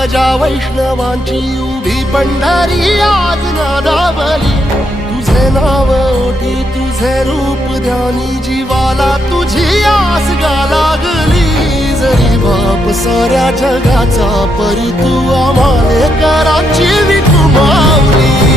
ध्वजा वैष्णवांची उभी पंढरी आज नादावली, तुझे नाव ओठी तुझे रूप ध्यानी, जीवाला तुझी आस गा लागली। जरी बाप साऱ्या जगाचा परी तू आम्हाले कराची विठू माऊली।